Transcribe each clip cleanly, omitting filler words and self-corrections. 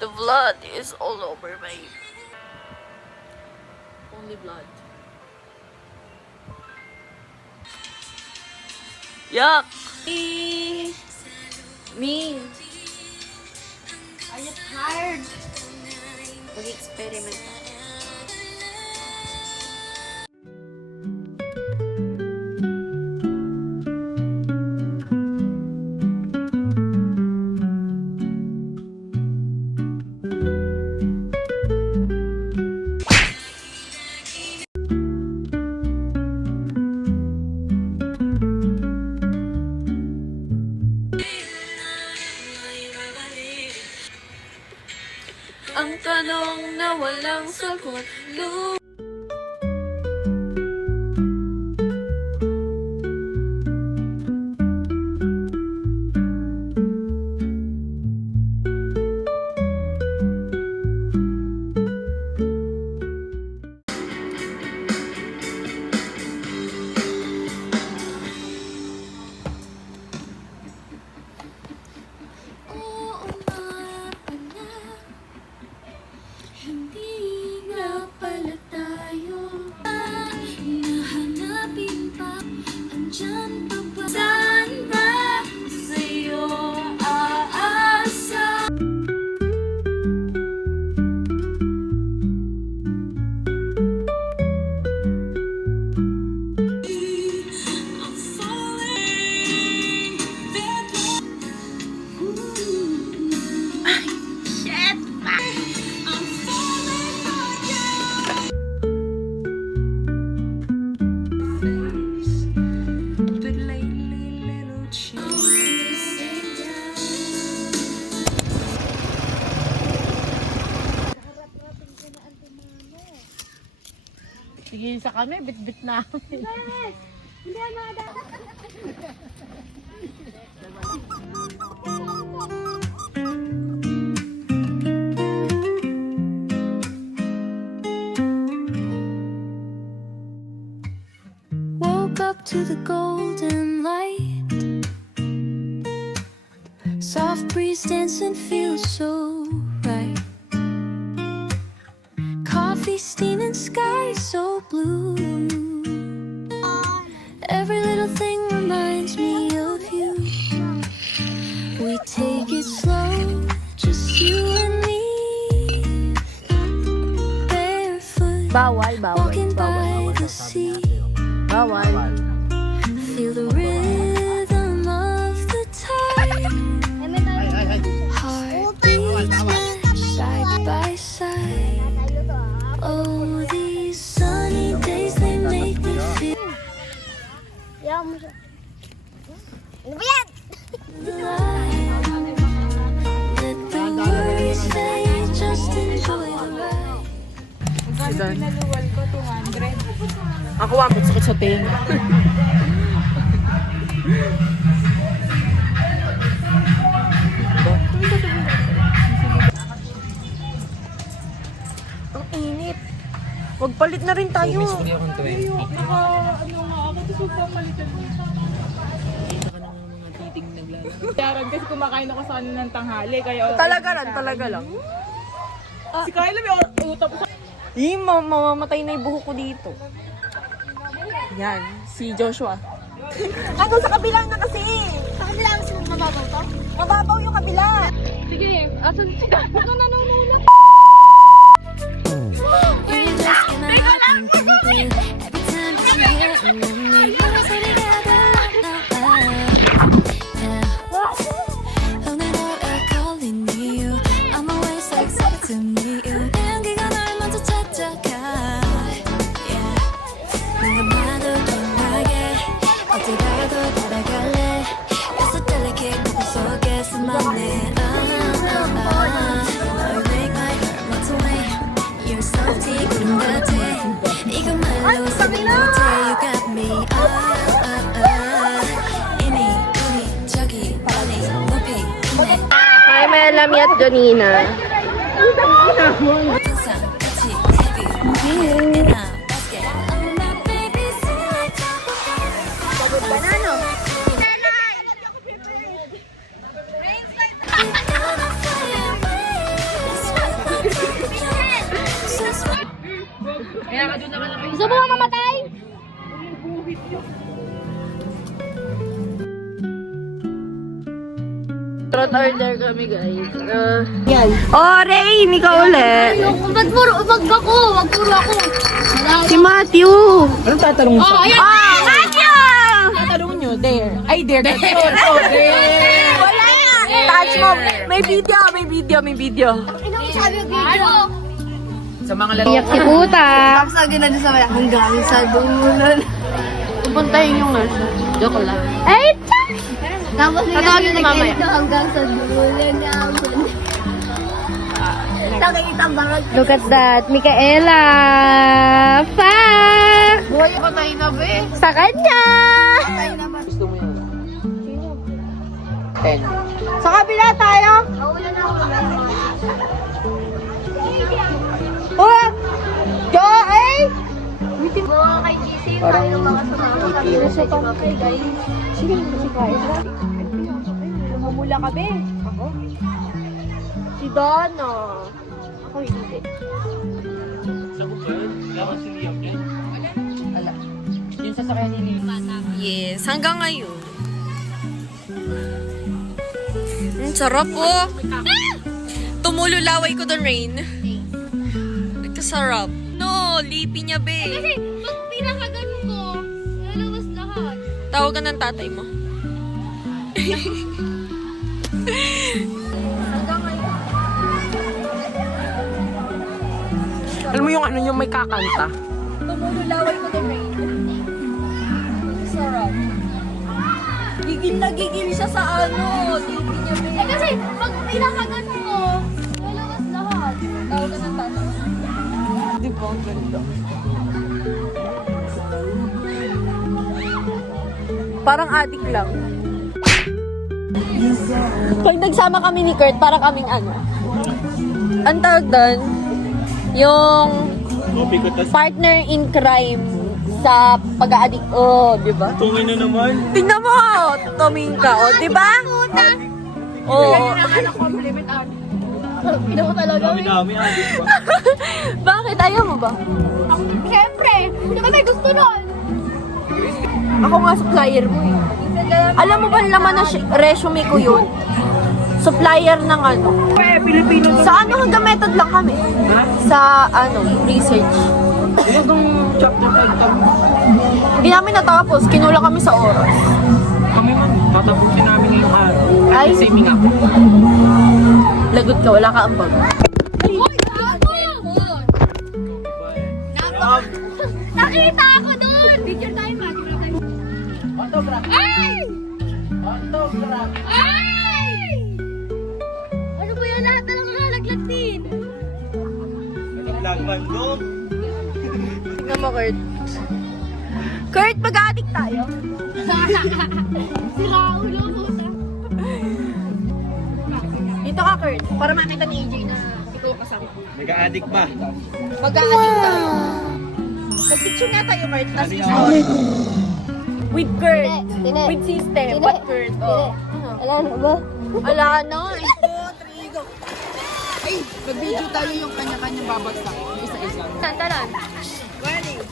The blood is all over my... Only blood. Yuck! Me. Are you tired? Mag-experiment tayo. Ang tanong na walang sagot. Sige sa kami, bit-bit namin. Yes! Hindi na Woke up to the golden light. Soft breeze dancing feels so right. Coffee steaming, sky so blue. Every little thing reminds me of you. We take it slow, just you and me. Barefoot, walking by the sea. Feel the rhythm of the tide. Heartbeats match side by side. Oh, these sunny days, they make me feel Yaw mo siya. Ano ba yan? alive. Let the worries fade, just enjoy the ride. Magkano pinaluwal ko? 200. Ako wapot, sakit sa tenga. Ang init. Wag palit na rin tayo. Naka, ano nga ako, gusto ko palitan mo. Kita ka ng mga titing naglalaro. Yaran kasi kumakain ako sa kanila ng tanghali. Kaya Talaga lang. Si Kyla may utap sa... Mamamatay na yung buhok ko dito. Yan, si Joshua. Ano sa kabila na kasi? Sa kanila ang sinong mababaw to? Mababaw yung kabila. Sige, asan si Kyla? Nanonood. You're just gonna happen to me. Every time that you hear it, me, you're so together. 오늘 너를 calling you. I'm always so excited to meet you. 내 향기가 널 먼저 찾아가. Yeah. 뭔가 나도 편하게 어디 가도 따라갈래. You're so delicate, 고개 속에 숨어내. 널 make my heart melt away. You're salty, 그림 같아. 이것말로 설명 못해. You got me. 이미 저기 빨리 높이 있네. Hi, Melamy at Janina. 항상 같이 heavy. And I'm basket. Oh my baby, sing like Banano. Gusto mo mamatay? Trot order kami, guys. Oh, Ray, hindi ka uli. Wag puro ako. Si Matthew. Anong tatanong mo? Oh, ayan. Matthew! Tatanong nyo, there. Ay, there. Oh, there. Wala nga. Touch mo. May video. Sabi ko, ano? Sa mga lalaki. Iyak si puta. Tapos agad na sa wala. Hanggang sa dulan. Pupuntahin yung joke lang. Ay, tapos Tatawagin ko mamaya. hanggang sa dulan namin. Nakikita ba? Look at that, Micaela! Pa! Buhay pa tayo na, be. Sa kanya! Gusto mo yun? 10. Sa kabila tayo. Oh! Jo, eh! Mga kay GC, tayo ng mga sabi na siya pang kay guys. Sige, kasi kaya. Namumula ka, be. Ako? Si Donna. Ako hindi. Yung sasakyan ni Lily. Yes, hanggang ngayon. Ang sarap po. Tumululaway ko doon, Rain. Nagkasarap. No, lipi niya, be. Kasi pag pinakaganon ko, lalabas lahat. Tawagan ng tatay mo. Alam mo yung ano yung may kakanta? Tumululaway ko doon, Rain. Sarap. Gigil na gigil siya sa ano. Lipi niya, be. Kasi pag pinakaganon ko, lalabas lahat. Tawagan ng tatay mo. Di ba? Ang ganda. Parang adik lang. Pag nagsama kami ni Kurt, parang kaming ano. Ang tawag doon, yung partner in crime sa pag-aadik. Oh, di ba? Tungin na naman. Tingnan mo! Tumingin ka, oh, di ba? Oo. Pinawa talaga. Dami-dami, adik ba? Bakit? Ayaw mo ba? Siyempre, hindi ka may gusto nun. Ako nga supplier mo eh. Alam mo ba naman na resume ko yun? Supplier ng ano? Sa ano hanggang method lang kami? Sa ano, research. Yung chapter 5 kami. Hindi namin natapos, kinulang kami sa oras. Kami man, tatapusin namin ngayong araw. Ay. Saving ako. Lagot ka, wala ka ambag. Uy, gago! Nakita ako nun! Picture tayo, Mati. Autograph. Ay! Autograph. Ay! Ano ba yan? Lahat na lang nakalaglag din. Vlog man doon. Tingnan mo, Kurt. Kurt, mag-addict tayo. Si Raul, oh, puta. Dito ka, Kurt, para makita ni AJ na ikaw kasama. Nag-a-addict ba? Mag-addict tayo. Mag-picture nga tayo, Kurt. As Addict usual. With Kurt. Tine. With system. But Kurt. Oh. Wala na ba? Wala na. Mag-video tayo yung kanya-kanya babagsak. Isa-isa. Talan. Ready? 1,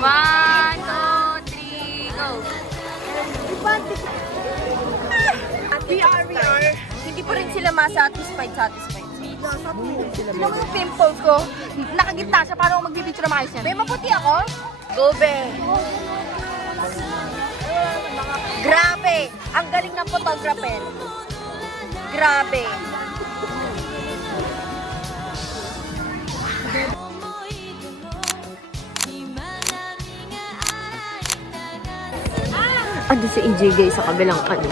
2, 3, go! We are. Hindi pa rin sila satisfied. Tignan mo yung pimples ko. Nakagitna siya, paano ako magbibidyo na maayos yan? May maputi ako? Go, be! Grabe! Ang galing ng photographer. Grabe! Ando si AJ guys sa kabilang ano.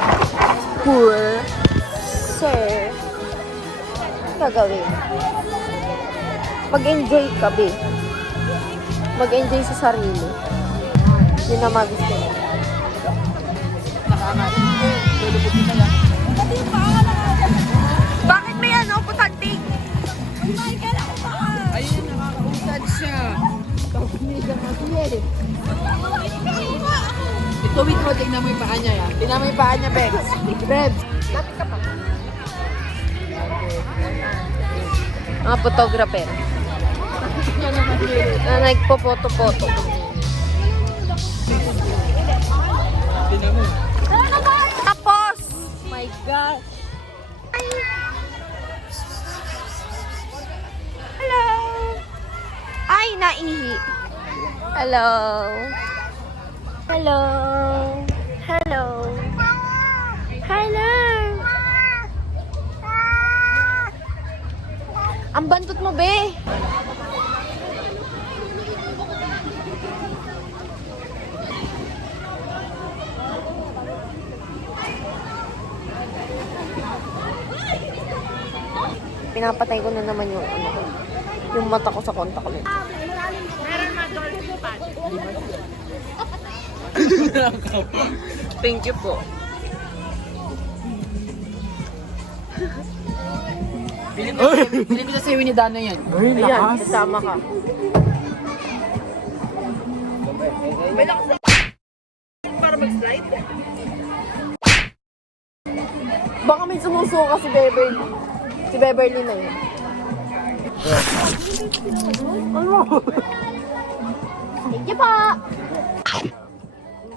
Pool. Sir. Gagawin. Mag-enjoy ka, be. Mag-enjoy sa sarili. Yun na gusto mo. Bakit may ano? Putanting? Ayun, nakakausad siya. Ito, wait mo, tignan mo yung paa niya, ya. Tignan mo yung paa niya, Bex. Bex. Lapit ka pa. Mga photographer. Na nagpo-photo-photo. Tapos! My God! Hello! Ay, naihi. Hello! Hello! Hello! Hello! Ang bantot mo, be! Pinapatay ko na naman yung ano, yung mata ko sa contact lens. Thank you po. Hindi ko sa ni Dana yan. Ayan, kasama ka. Para mag-slide? Baka may sumusuka si Beverly. Si Beverly na yun. Thank you po.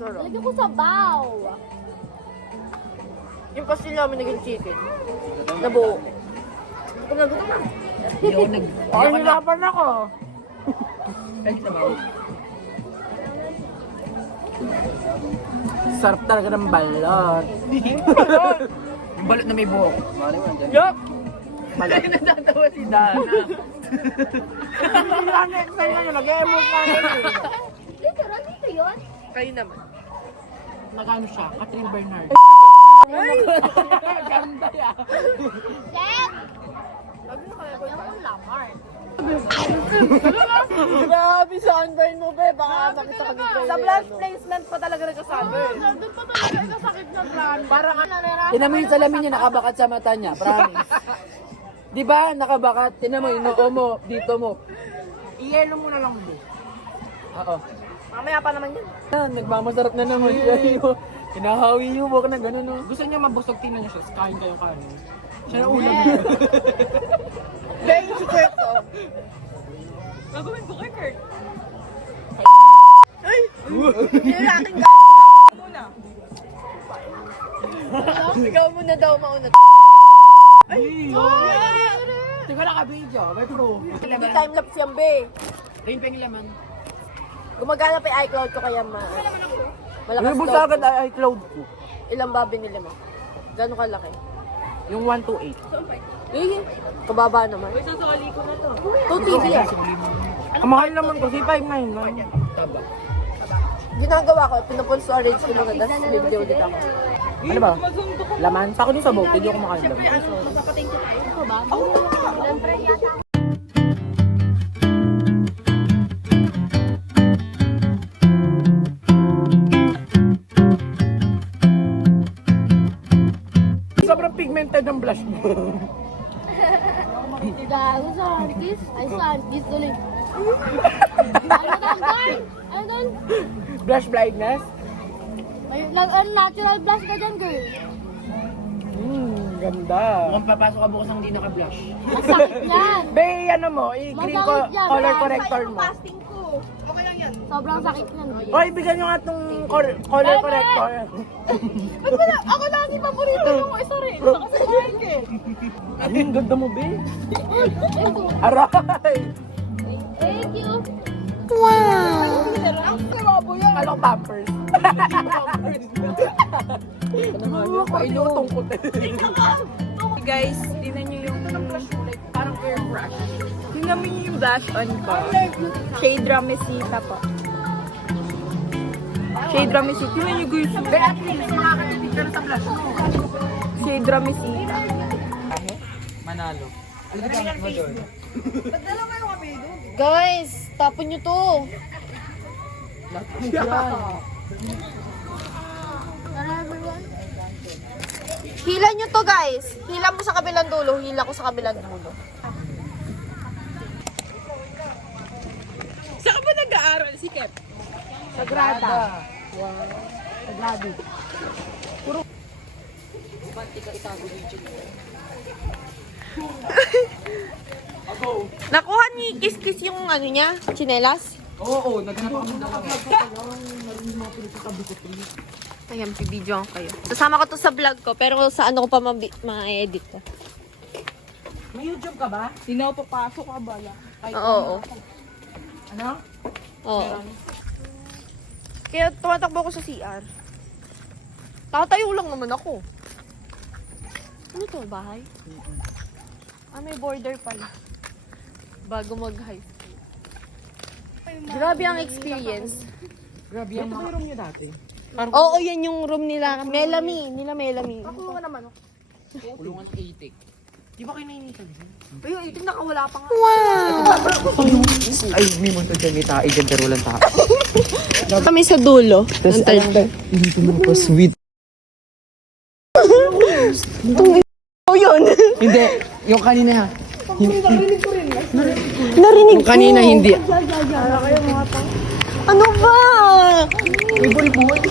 Lagyan ko sa baw. Yung pastil namin naging chicken. Nabuo. Gutom na gutom na. Ay, hirapan ako. Sarap talaga ng balot. Yung balot na may buhok. Yup! Balot. Natatawa si Dana. Hindi na next time na yun. Nag-emote na yun. Literal, dito yun? Kayo naman. Nag-ano siya? Catherine Bernard. Ganda yan. Check! Yung lamar. Grabe, sunburn mo, be. Baka makita ka dito. Sa blush placement pa talaga nagkasabi. Doon pa talaga nagkasakit na brand. Parang tinan mo yung salamin niya, nakabakat sa mata niya. Promise. Di ba? Nakabakat. Tinan mo yung noo mo, dito mo. I-yelo mo na lang mo. Oo. Mamaya pa naman yun. Nagmamasarap na naman siya. Hinahawi yung buhok na gano'n. No? Gusto niya mabusog, tingnan niya siya. Kain kayong kanin. Siya na ulam. Dahil si Kurt, oh. Gagawin ko kay Kurt. Ay! Yung aking Muna. Ikaw muna daw mauna. Ay! Hindi ko naka-video. May proof. Hindi time-lapse yan, be. Rin pa yung laman. Gumagana pa yung iCloud ko kaya malakas Ano load sa agad ko. ay iCloud ko? Ilang ba binili mo? Gano'ng kalaki? Yung 128. Eh, kababa naman. Sasali ko na to. 2 TV yan. Ang mahal naman kasi 5.9 lang. Taba. Ginagawa ko, pinapon-storage ko muna, tapos bibili ulit ako. Ano ba? Laman? Sa ako din sa boat, hindi ako makain laman. Sobrang pigmented ang blush mo. Gago sa artist. Ay, sa artist tuloy. Ano tawag doon? Ano doon? Blush blindness? Natural blush ka dyan, girl. Ganda. Mukhang papasok ka bukas ng hindi naka-blush. Masakit yan. Be, ano mo, i-green ko, Masakit yan. color corrector mo. Sobrang sakit yan. Oy, bigyan nyo nga itong color corrector. Ako lang yung paborito mo. Isa rin. Saka sa Mike eh. Ang ganda mo, Be. Aray! Thank you. Ang sarabo yan. Alam, pampers. Painutong ko. Guys, tingnan nyo yung parang airbrush. Tingnan mo yung blush on ko. Shade Ramesita po. Shade Ramesita. Tingnan nyo guys. Be, at least, nakakatipid ka na sa blush mo. Shade Ramesita. Manalo. Guys, tapon nyo to. Hila nyo to, guys. Hila mo sa kabilang dulo, hila ko sa kabilang dulo. Saan ba nag-aaral si Kep? Sagrada. Sagrado. Nakuha ni Kiss yung ano niya, tsinelas. Oo, naghanap ako ng dalawa. Ayan, pibidyo kayo. Sasama ko to sa vlog ko, pero sa ano ko pa ma-edit ko. May YouTube ka ba? Hindi na ako papasok ka bala. Oo. Ano? Oo. Kaya tumatakbo ako sa CR. Tatayo lang naman ako. Ano to, bahay? Ah, may border pala. Bago mag-high school. Grabe ang experience. Grabe yan. Ito ba yung room niyo dati? Oo, yan yung room nila. Melanie. Nila Melanie. Ako naman ako. Kulungan ng itik. Di ba kayo nainitan dyan? Pero yung itim nakawala pa nga. Ay, may monto dyan. May tae dyan pero walang tao. Kami sa dulo. Tapos alam ka, hindi ko pa sweet. Oh, yun. Hindi, yung kanina. Narinig Yung kanina hindi. Ano ba? May bulbul.